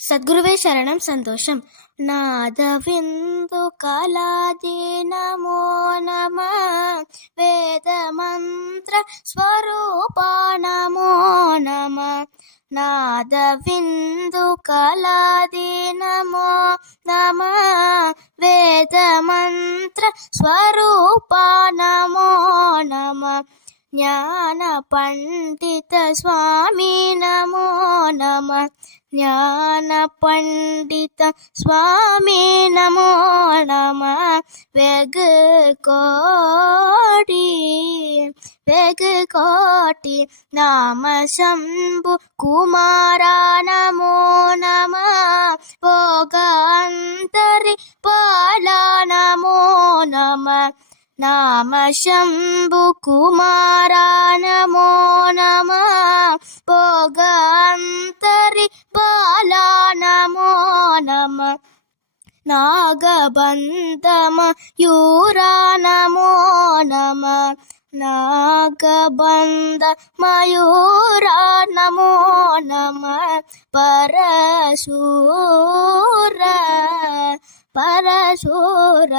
సద్గురువే శరణం సంతోషం. నాదవిందు కళాది నమో నమ, వేదమంత్ర స్వరూప నమో నమ. నాదవిందు కళాది నమో నమ, వేదమంత్ర స్వరూప నమో నమ. జ్ఞాన పండిత స్వామి నమో నమ, జ్ఞాన పండిత స్వామి నమో నమ. వెగు కోటి నామ శంభు కుమార నమో నమ. భోగాంతరి పాల నమో నమ. నామ శంభు కుమార నమో నమ. భోగాంతరి బాల నమో నమ. నాగబంధమయూర నమో నమ. నాగబంధమయూర నమో నమ. పరశూర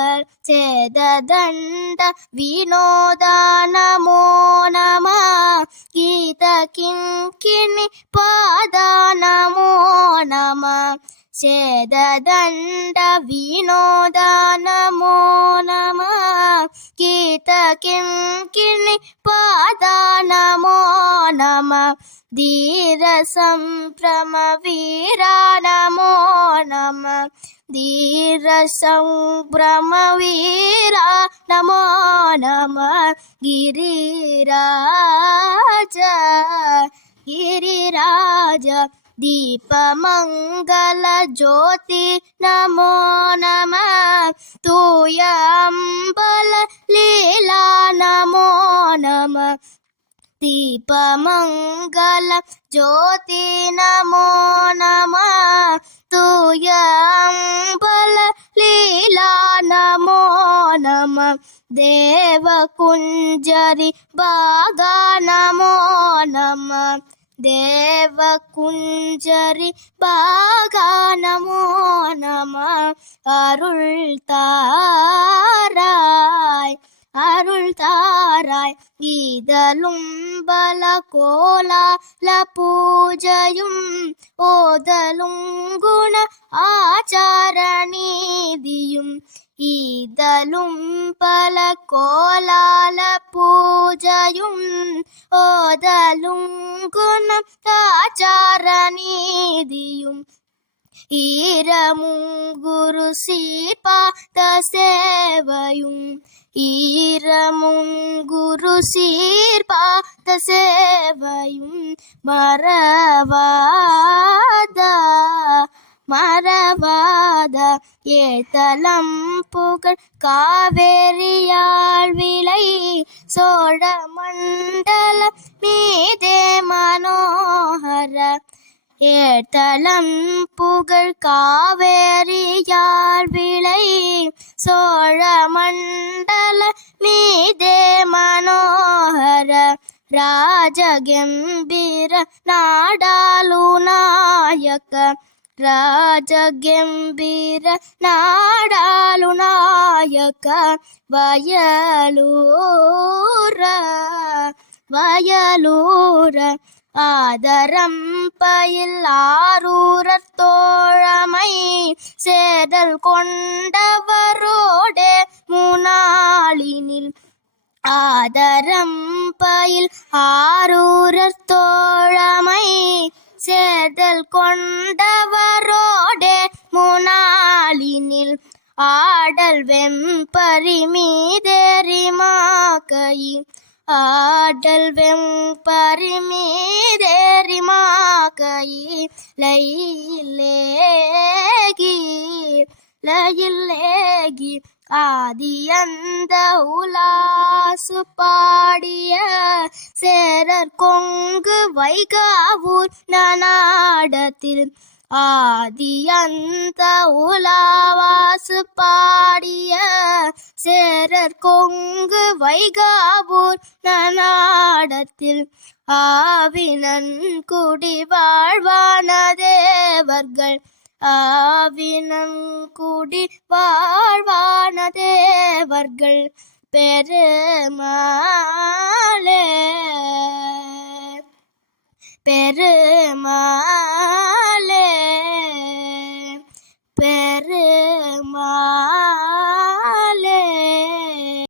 చేదదండ వినోద నమో నమ. గీత కింకిణి పాద నమో నమ. చేదదండ వినోద నమో నమ. గీత కింకిణి పాద నమో నమ. ధీర సంభ్రమ వీర నమో నమ. ధీర సంభ్రమ వీర నమో నమ. గిరిరాజ దీపమంగళ జ్యోతి నమో నమ. తూయంబల లీలా నమో నమ. దీపమంగళ జ్యోతి నమో నమ. తూయంబల లీలా నమో నమ. దేవకుంజరి బాగా నమో నమ. தேவகுஞ்சரி பாகா நமோ நம. அருள் தாராய் ஈதலும் பல கோலால பூஜையும் ஓதலும் குண ஆச்சார நீதியும். ஈதலும் பல கோலால பூஜையும் ஓதலும் குணம் ஆச்சார நீதியும். ஈரமும் குரு சீர்பாத சேவையும். ஈரமும் குரு சீர்பாத சேவையும். மறவாத ஏத்தலம் புகழ் காவேரியாள் விளை சோழ மண்டல மீதே மனோகர. ஏத்தலம் புகழ் காவேரியாள் விளை சோழ மண்டல மீதே மனோகர. ராஜகம்பீர நாடாலு நாயಕ. ராஜகம்பீர நாடாலு நாயಕ. வயலூர ஆதரம் பயில் ஆரூரர் தோழமை சேதல் கொண்டவரோடே முனாளினில். ஆதரம் பயில் ஆரூரர் தோழமை சேதல் கொண்டவரோடே முனாளினில். ஆடல் வெம்பரி மீதேரிமாக்கை. ஆடல் வெம்பரி மீதேரிமாக்கை. லயில்லேகி ஆதியந்த உலாசு பாடிய சேரர் கொங்கு வைகாவூர் நாடத்தில். ஆதி அந்த உலாவாசு பாடிய சேரர் கொங்கு வைகாவூர் நாடத்தில் ஆவினன் குடி வாழ்வான தேவர்கள் ஆவினன் குடி வாழ்வான தேவர்கள் பெருமாளே பெருமாளே.